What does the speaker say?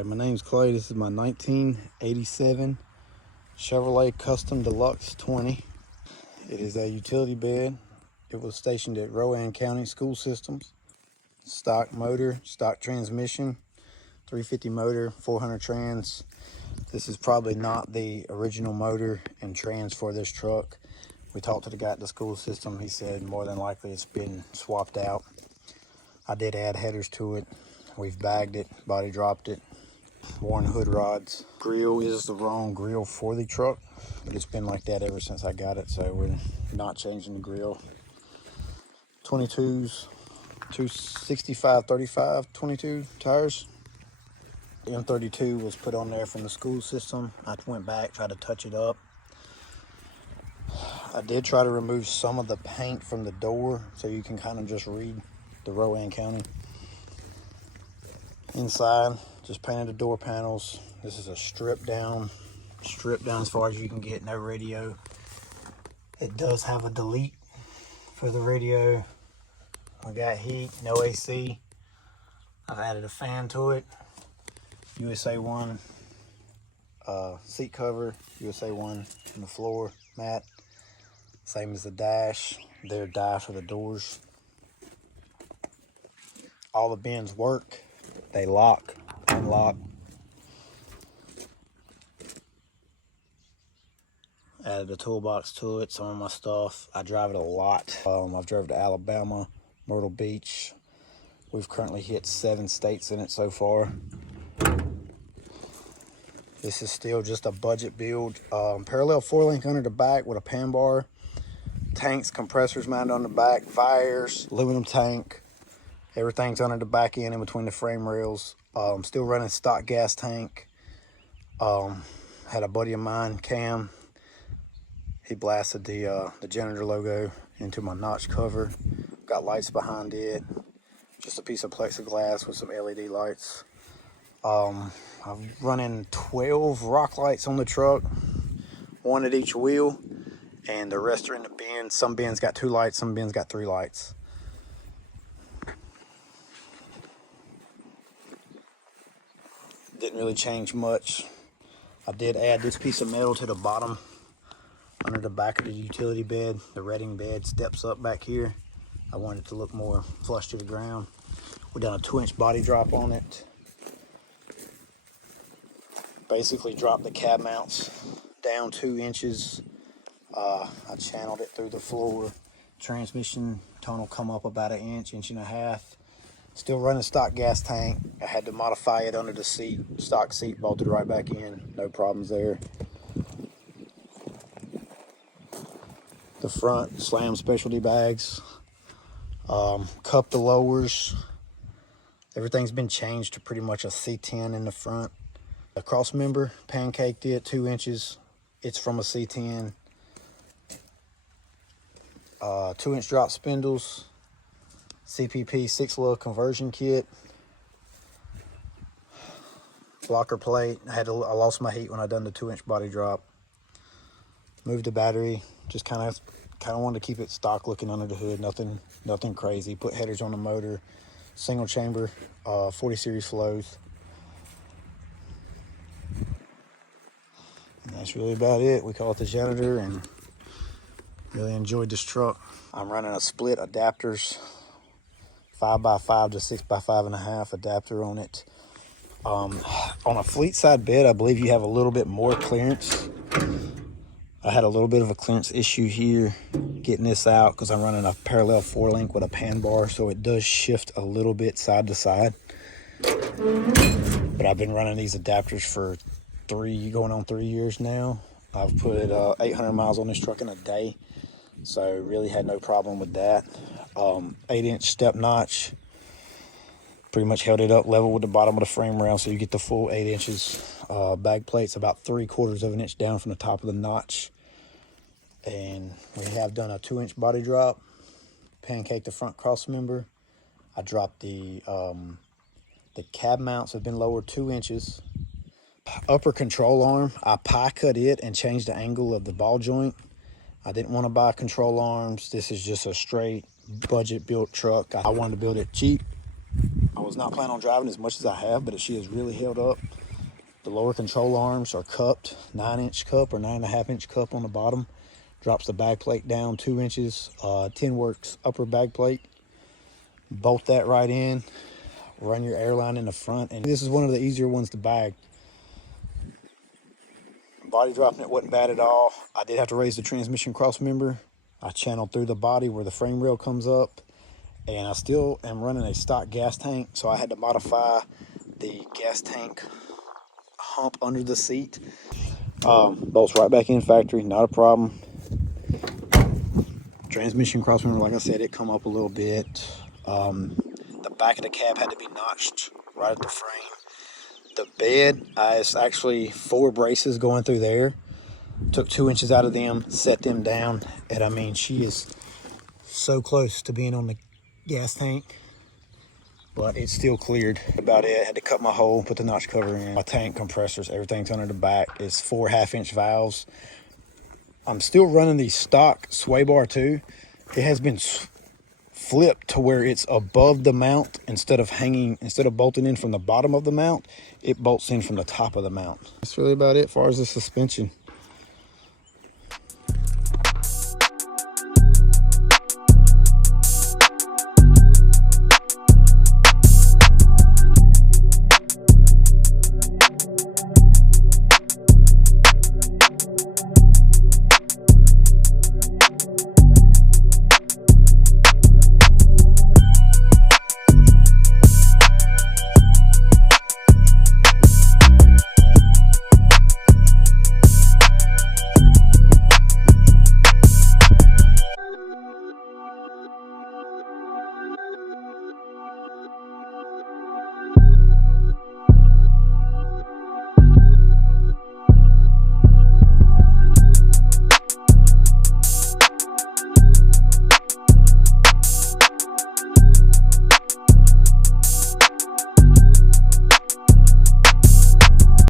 Hi, my name's Clay. This is my 1987 Chevrolet Custom Deluxe 20. It is a utility bed. It was stationed at Rowan County School Systems. Stock motor, stock transmission, 350 motor, 400 trans. This is probably not the original motor and trans for this truck. We talked to the guy at the school system. He said more than likely it's been swapped out. I did add headers to it. We've bagged it, body dropped it, worn hood rods. Grill is the wrong grill for the truck, but it's been like that ever since I got it, so we're not changing the grill. 22s, 265 35 22 tires. The M32 was put on there from the school system. I went back, tried to touch it up. I did try to remove some of the paint from the door so you can kind of just read the Rowan County. Inside, just painted the door panels. This is a stripped down as far as you can get, no radio. It does have a delete for the radio. I got heat, no AC. I've added a fan to it. USA 1 seat cover, USA 1 on the floor mat. Same as the dash. Their dash for the doors. All the bins work. They lock, unlock. Added a toolbox to it, some of my stuff. I drive it a lot. I've drove to Alabama, Myrtle Beach. We've currently hit 7 states in it so far. This is still just a budget build. Parallel 4-link under the back with a pan bar. Tanks, compressors mounted on the back, fires, aluminum tank. Everything's under the back end in between the frame rails. Still running stock gas tank. Had a buddy of mine, Cam. He blasted the Janitor logo into my notch cover. Got lights behind it. Just a piece of plexiglass with some LED lights. I'm running 12 rock lights on the truck, 1 at each wheel, and the rest are in the bins. Some bins got 2 lights, some bins got 3 lights. Didn't really change much. I did add this piece of metal to the bottom under the back of the utility bed. The redding bed steps up back here. I wanted it to look more flush to the ground. We done a 2-inch body drop on it. Basically dropped the cab mounts down 2 inches. I channeled it through the floor. Transmission tone will come up about 1 inch, 1.5 inches. Still running stock gas tank. I had to modify it under the seat. Stock seat bolted right back in. No problems there. The front, slam specialty bags. Cup the lowers. Everything's been changed to pretty much a C10 in the front. A cross member, pancaked it 2 inches. It's from a C10. 2-inch drop spindles. CPP 6-lug conversion kit. Blocker plate. I lost my heat when I done the 2-inch body drop. Moved the battery. Just kind of wanted to keep it stock looking under the hood. Nothing crazy. Put headers on the motor. Single chamber, 40 series flows. And that's really about it. We call it the Janitor, and really enjoyed this truck. I'm running a split adapters. 5x5 to 6x5.5 adapter on it. On a fleet side bed, I believe you have a little bit more clearance. I had a little bit of a clearance issue here getting this out because I'm running a parallel 4-link with a pan bar, so it does shift a little bit side to side. But I've been running these adapters for going on 3 years now. I've put 800 miles on this truck in a day, so really had no problem with that. 8-inch step notch, pretty much held it up level with the bottom of the frame rail, so you get the full 8 inches. Bag plate's about 3/4 of an inch down from the top of the notch. And we have done a 2-inch body drop, pancake the front cross member. I dropped the cab mounts have been lowered 2 inches. Upper control arm, I pie cut it and changed the angle of the ball joint. I didn't want to buy control arms. This is just a straight budget built truck. I wanted to build it cheap. I was was not planning on driving as much as I have, but she has really held up. The lower control arms are cupped, 9-inch cup or 9.5-inch cup on the bottom. Drops the bag plate down 2 inches. 10 works upper bag plate. Bolt that right in. Run your airline in the front. And this is one of the easier ones to bag. Body dropping it wasn't bad at all. I did have to raise the transmission cross member. I channeled through the body where the frame rail comes up. And I still am running a stock gas tank. So I had to modify the gas tank hump under the seat. Bolts right back in factory, not a problem. Transmission cross member, like I said, it come up a little bit. The back of the cab had to be notched right at the frame. The bed, it's actually 4 braces going through there. Took 2 inches out of them, set them down, and I mean, she is so close to being on the gas tank, but it's still cleared. About it, I had to cut my hole, put the notch cover in. My tank compressors, everything's under the back. It's 4 1/2-inch valves. I'm still running the stock sway bar too. It has been flipped to where it's above the mount instead of bolting in from the bottom of the mount. It bolts in from the top of the mount. That's really about it as far as the suspension.